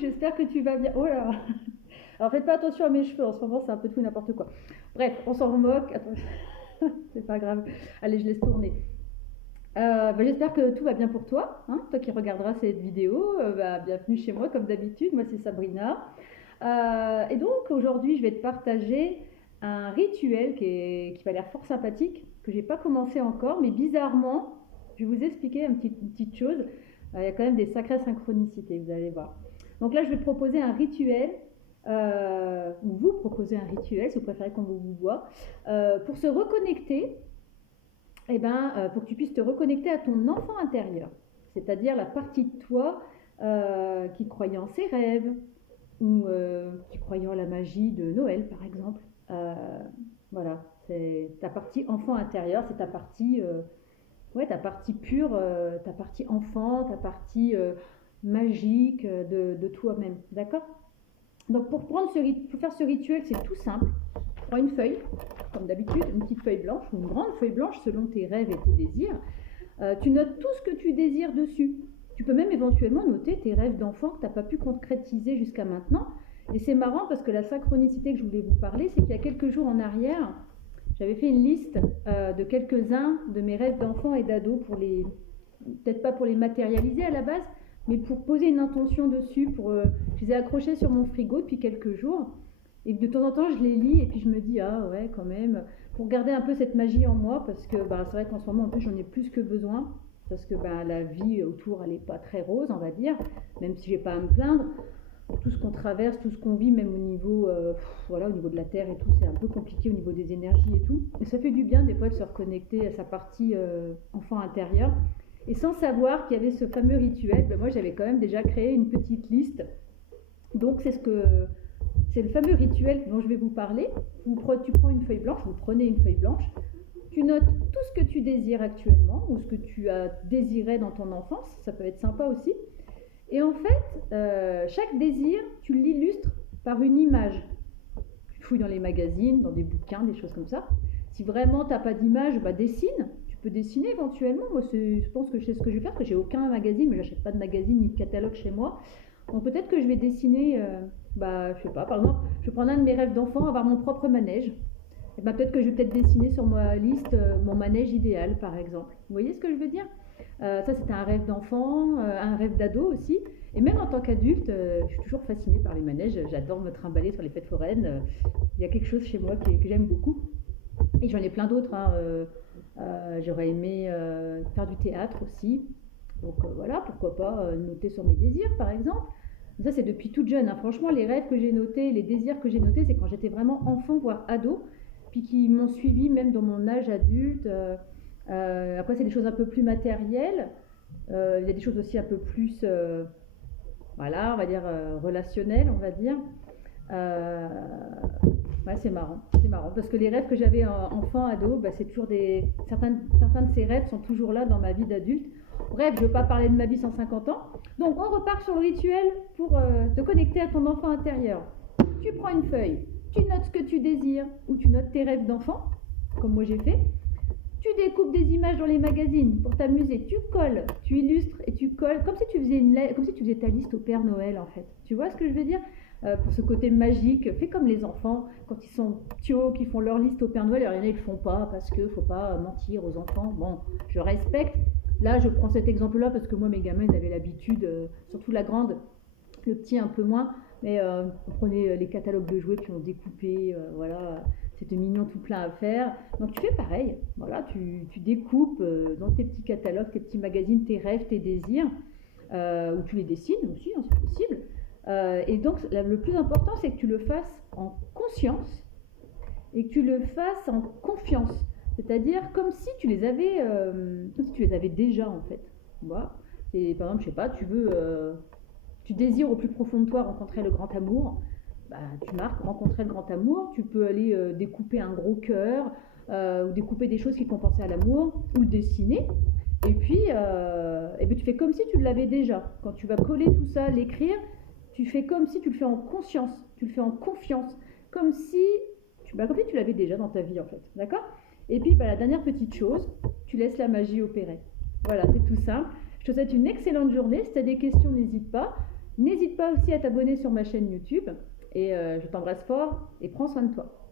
j'espère que tu vas bien. Oh là. Alors faites pas attention à mes cheveux, en ce moment c'est un peu tout n'importe quoi. Bref, on s'en moque. Attends. C'est pas grave. Allez, je laisse tourner. J'espère que tout va bien pour toi, hein, toi qui regarderas cette vidéo. Bienvenue chez moi comme d'habitude, moi c'est Sabrina. Et donc aujourd'hui je vais te partager un rituel qui va l'air fort sympathique, que j'ai pas commencé encore, mais bizarrement, je vais vous expliquer une petite chose. Il y a quand même des sacrées synchronicités, vous allez voir. Donc là je vais te proposer un rituel, ou vous proposer un rituel si vous préférez qu'on vous voit, pour se reconnecter, pour que tu puisses te reconnecter à ton enfant intérieur, c'est-à-dire la partie de toi qui croyait en ses rêves, ou qui croyait en la magie de Noël par exemple. Euh, voilà, c'est ta partie enfant intérieur, c'est ta partie pure, ta partie enfant, ta partie magique de toi-même, d'accord? Donc pour faire ce rituel, c'est tout simple. Prends une feuille, comme d'habitude, une petite feuille blanche ou une grande feuille blanche selon tes rêves et tes désirs. Tu notes tout ce que tu désires dessus. Tu peux même éventuellement noter tes rêves d'enfant que tu n'as pas pu concrétiser jusqu'à maintenant. Et c'est marrant parce que la synchronicité que je voulais vous parler, c'est qu'il y a quelques jours en arrière, j'avais fait une liste de quelques-uns de mes rêves d'enfant et d'ado, peut-être pas pour les matérialiser à la base, mais pour poser une intention dessus. Je les ai accrochés sur mon frigo depuis quelques jours. Et de temps en temps, je les lis et puis je me dis, ah ouais, quand même, pour garder un peu cette magie en moi, parce que c'est vrai qu'en ce moment, en plus, j'en ai plus que besoin, parce que la vie autour, elle n'est pas très rose, on va dire, même si j'ai pas à me plaindre. Tout ce qu'on traverse, tout ce qu'on vit, même au niveau, au niveau de la terre et tout, c'est un peu compliqué au niveau des énergies et tout. Et ça fait du bien des fois de se reconnecter à sa partie enfant intérieur. Et sans savoir qu'il y avait ce fameux rituel, moi j'avais quand même déjà créé une petite liste. Donc c'est le fameux rituel dont je vais vous parler. Tu prends une feuille blanche, vous prenez une feuille blanche, tu notes tout ce que tu désires actuellement ou ce que tu as désiré dans ton enfance, ça peut être sympa aussi. Et en fait, chaque désir, tu l'illustres par une image. Tu fouilles dans les magazines, dans des bouquins, des choses comme ça. Si vraiment tu n'as pas d'image, dessine. Tu peux dessiner éventuellement. Moi, je pense que je sais ce que je vais faire, parce que j'ai aucun magazine, mais j'achète pas de magazine ni de catalogue chez moi. Donc peut-être que je vais dessiner, je sais pas, par exemple, je vais prendre un de mes rêves d'enfant, avoir mon propre manège. Et peut-être que je vais dessiner sur ma liste mon manège idéal, par exemple. Vous voyez ce que je veux dire? Ça, c'était un rêve d'enfant, un rêve d'ado aussi. Et même en tant qu'adulte, je suis toujours fascinée par les manèges. J'adore me trimballer sur les fêtes foraines. Il y a quelque chose chez moi que j'aime beaucoup. Et j'en ai plein d'autres. J'aurais aimé faire du théâtre aussi. Donc voilà, pourquoi pas noter sur mes désirs, par exemple. Ça, c'est depuis toute jeune. Franchement, les rêves que j'ai notés, les désirs que j'ai notés, c'est quand j'étais vraiment enfant, voire ado, puis qui m'ont suivi même dans mon âge adulte. Après, c'est des choses un peu plus matérielles. Il y a des choses aussi un peu plus, on va dire, relationnelles, on va dire. Ouais, c'est marrant, parce que les rêves que j'avais enfant, ado, c'est toujours certains de ces rêves sont toujours là dans ma vie d'adulte. Bref, je ne veux pas parler de ma vie 150 ans. Donc, on repart sur le rituel pour te connecter à ton enfant intérieur. Tu prends une feuille, tu notes ce que tu désires, ou tu notes tes rêves d'enfant, comme moi j'ai fait. Tu découpes des images dans les magazines pour t'amuser. Tu colles, tu illustres et tu colles, comme si tu faisais ta liste au Père Noël, en fait. Tu vois ce que je veux dire? Pour ce côté magique, fais comme les enfants quand ils sont petits, qui font leur liste au Père Noël. Alors il y en a, ils le font pas parce que faut pas mentir aux enfants. Bon, je respecte. Là, je prends cet exemple-là parce que moi, mes gamins, ils avaient l'habitude, surtout la grande, le petit un peu moins, mais on prenait les catalogues de jouets puis on découpait, voilà. C'était mignon, tout plein à faire. Donc tu fais pareil, voilà, tu découpes dans tes petits catalogues, tes petits magazines, tes rêves, tes désirs, ou tu les dessines aussi, hein, c'est possible. Et donc le plus important, c'est que tu le fasses en conscience et que tu le fasses en confiance. C'est-à-dire comme si tu les avais déjà, en fait. Voilà. Et, par exemple, je sais pas, tu désires au plus profond de toi rencontrer le grand amour. Tu marques rencontrer le grand amour. Tu peux aller découper un gros cœur ou découper des choses qui font penser à l'amour ou le dessiner. Et puis tu fais comme si tu l'avais déjà. Quand tu vas coller tout ça, l'écrire, tu fais comme si tu le fais en conscience, tu le fais en confiance, comme si tu l'avais déjà dans ta vie, en fait. D'accord? Et puis la dernière petite chose, tu laisses la magie opérer. Voilà, c'est tout simple. Je te souhaite une excellente journée. Si tu as des questions, n'hésite pas. N'hésite pas aussi à t'abonner sur ma chaîne YouTube. Et je t'embrasse fort et prends soin de toi.